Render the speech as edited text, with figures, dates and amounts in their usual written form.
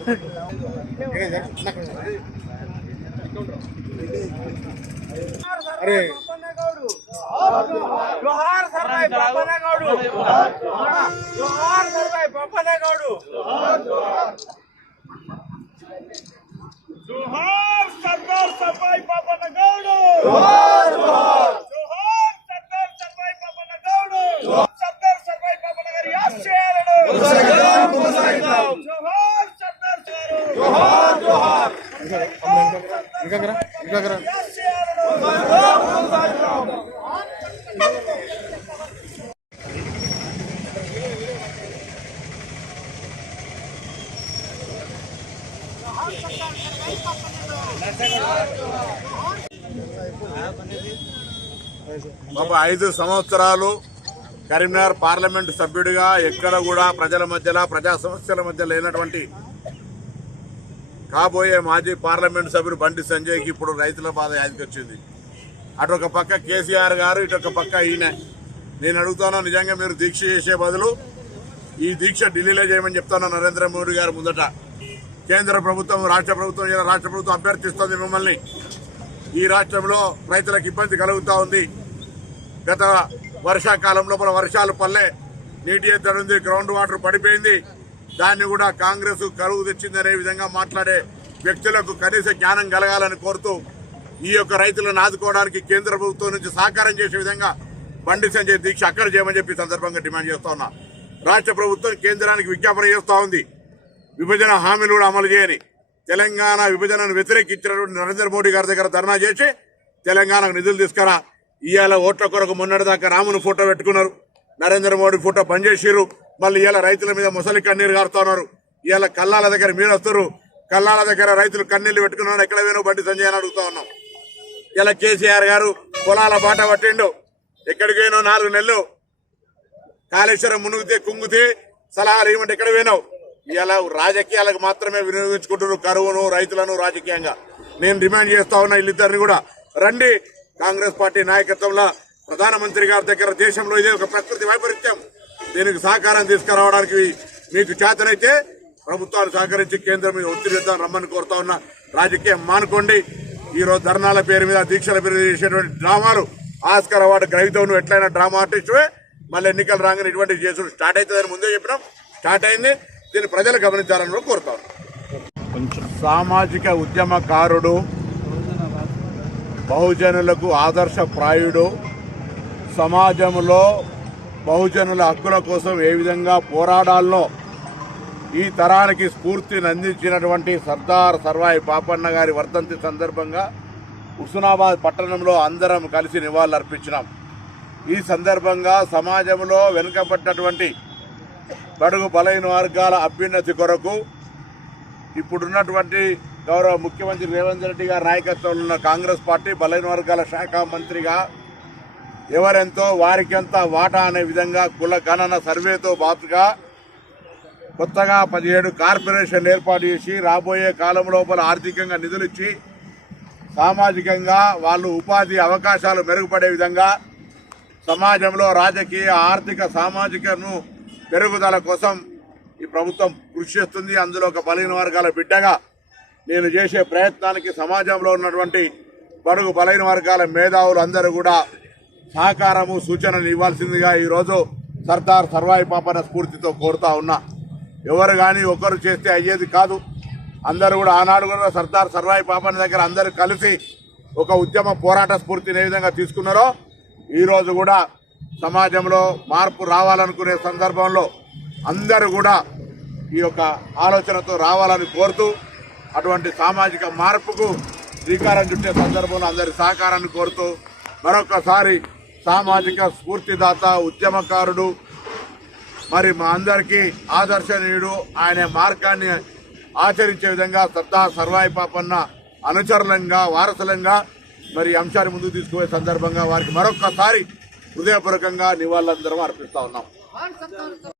अरे जोहार सरदार बापना गौडू जोहार सरदार बापना गौडू जोहार सरदार सफाई बापना गौडू जोहार जोहार सरदार सफाई बापना गौडू सरदार सफाई बापना गारी आशयाలను जोहार सरदार जोहार जोहार ఒక 5 సంవత్సరాలు కరీంనగర్ పార్లమెంటు సభ్యుడిగా ఎక్కడ కూడా ప్రజల మధ్యలో ప్రజా సమస్యల మధ్య లేనటువంటి కాబోయే మాజీ పార్లమెంటు సభ్యుడు బండి సంజయ్కి ఇప్పుడు రైతుల బాధ యాదికొచ్చింది. అటొక పక్క కేసీఆర్ గారు, ఇటొక పక్క ఈయన. నేను అడుగుతాను, నిజంగా మీరు దీక్ష చేసే బదులు ఈ దీక్ష ఢిల్లీలో చేయమని చెప్తాను. నరేంద్ర మోడీ గారు ముందట కేంద్ర ప్రభుత్వం, రాష్ట్ర ప్రభుత్వం అభ్యర్థిస్తోంది మిమ్మల్ని. ఈ రాష్ట్రంలో రైతులకు ఇబ్బంది కలుగుతూ ఉంది. గత వర్షాకాలంలో వర్షాలు పల్లె, నీటి ఎద్దడి ఉంది, గ్రౌండ్ వాటర్ పడిపోయింది. దాన్ని కూడా కాంగ్రెస్ కరువు తెచ్చిందనే విధంగా మాట్లాడే వ్యక్తులకు కనీస జ్ఞానం కలగాలని కోరుతూ ఈ యొక్క రైతులను ఆదుకోవడానికి కేంద్ర ప్రభుత్వం నుంచి సహకారం చేసే విధంగా బండి సంజయ్ దీక్ష అక్కడ చేయమని చెప్పి సందర్భంగా డిమాండ్ చేస్తా ఉన్నా. రాష్ట్ర ప్రభుత్వం కేంద్రానికి విజ్ఞాపన చేస్తూ ఉంది, విభజన హామీలు కూడా అమలు చేయని. తెలంగాణ విభజనను వ్యతిరేకించినటువంటి నరేంద్ర మోడీ గారి దగ్గర ధర్నా చేసి తెలంగాణకు నిధులు తీసుకురా. ఇవాళ ఓట్ల కొరకు మొన్నటిదాకా రాముని ఫోటో పెట్టుకున్నారు, నరేంద్ర మోడీ ఫోటో బంద్ చేసిర్రు. మళ్ళీ ఇవాళ రైతుల మీద ముసలి కన్నీరు గారుతున్నారు. ఇవాళ కల్లాల దగ్గర మీరు వస్తారు, కల్లాల దగ్గర రైతులు కన్నీళ్లు పెట్టుకున్నారు. ఎక్కడ వేణు బండి సంజయ్ అని అడుగుతా ఉన్నాం. ఇలా కేసీఆర్ గారు పొలాల బాట పట్టిండు, ఎక్కడికైనా 4 నెలలు కాళేశ్వరం మునుగుతే కుంగితే సలహాలు ఇవ్వమంటే ఎక్కడ పోయినావు? ఇలా రాజకీయాలకు మాత్రమే వినియోగించుకుంటున్నారు కరువును, రైతులను రాజకీయంగా. నేను డిమాండ్ చేస్తా ఉన్నా, వీళ్ళిద్దరిని కూడా రండి. కాంగ్రెస్ పార్టీ నాయకత్వంలో ప్రధానమంత్రి గారి దగ్గర దేశంలో ఇదే ఒక ప్రకృతి వైపరీత్యం, దీనికి సహకారం తీసుకురావడానికి మీకు చేతనైతే ప్రభుత్వాలు సహకరించి కేంద్రం మీద ఒత్తిడి చేద్దాం రమ్మని కోరుతా ఉన్నా. రాజకీయం మానుకోండి. ఈ రోజు ధర్నాల పేరు మీద, దీక్షల పేరు మీద చేసేటువంటి డ్రామాలు, ఆస్కార్ అవార్డు గ్రహీతను ఎట్లయినా డ్రామా ఆర్టిస్టువే. మళ్ళీ ఎన్నికలు రాగానే ఇటువంటి చేసుడు స్టార్ట్ అవుతుందని ముందే చెప్పినాం, స్టార్ట్ అయింది. దీన్ని ప్రజలు గమనించాలని కోరుతా ఉన్నాం. సామాజిక ఉద్యమకారుడు, బహుజనులకు ఆదర్శప్రాయుడు, సమాజంలో బహుజనుల హక్కుల కోసం ఏ విధంగా పోరాడాల్లో ఈ తరానికి స్ఫూర్తిని అందించినటువంటి సర్దార్ సర్వాయి పాపన్న గారి వర్ధంతి సందర్భంగా హుస్నాబాద్ పట్టణంలో అందరం కలిసి నివాళులర్పించినాం. ఈ సందర్భంగా సమాజంలో వెనుకబడ్డటువంటి బడుగు బలైన వర్గాల అభ్యున్నతి కొరకు ఇప్పుడున్నటువంటి గౌరవ ముఖ్యమంత్రి రేవంత్ రెడ్డి గారి నాయకత్వంలో ఉన్న కాంగ్రెస్ పార్టీ బలైన వర్గాల శాఖ మంత్రిగా ఎవరెంతో వారికెంత వాటా అనే విధంగా కుల గణన సర్వేతో బాటుగా కొత్తగా 17 కార్పొరేషన్లు ఏర్పాటు చేసి రాబోయే కాలం లోపల ఆర్థికంగా నిధులు ఇచ్చి సామాజికంగా వాళ్ళు ఉపాధి అవకాశాలు మెరుగుపడే విధంగా సమాజంలో రాజకీయ, ఆర్థిక, సామాజికను పెరుగుదల కోసం ఈ ప్రభుత్వం కృషి చేస్తుంది. అందులో ఒక బలహీన వర్గాల బిడ్డగా నేను చేసే ప్రయత్నానికి సమాజంలో ఉన్నటువంటి బడుగు బలహీన వర్గాల మేధావులు అందరూ కూడా సహకారము, సూచనలు ఇవ్వాల్సిందిగా ఈరోజు సర్దార్ సర్వాయి పాపన్న స్ఫూర్తితో కోరుతా ఉన్నా. ఎవరు కానీ ఒకరు చేస్తే అయ్యేది కాదు. అందరూ కూడా ఆనాడు కూడా సర్దార్ సర్వాయి పాపన్న దగ్గర అందరూ కలిసి ఒక ఉద్యమ పోరాట స్ఫూర్తిని ఏ విధంగా తీసుకున్నారో ఈరోజు కూడా సమాజంలో మార్పు రావాలనుకునే సందర్భంలో అందరూ కూడా ఈ యొక్క ఆలోచనతో రావాలని కోరుతూ అటువంటి సామాజిక మార్పుకు శ్రీకారం చుట్టే సందర్భంలో అందరి సహకారాన్ని కోరుతూ మరొకసారి సామాజిక స్ఫూర్తిదాత, ఉద్యమకారుడు, మరి మా అందరికీ ఆదర్శనీయుడు, ఆయన మార్గాన్ని ఆచరించే విధంగా సర్దార్ సర్వాయి పాపన్న అనుచరులంగా, వారసులంగా మరి అంశాన్ని ముందుకు తీసుకునే సందర్భంగా వారికి మరొకసారి హృదయపూర్వకంగా నివాళులందరం అర్పిస్తా ఉన్నాం.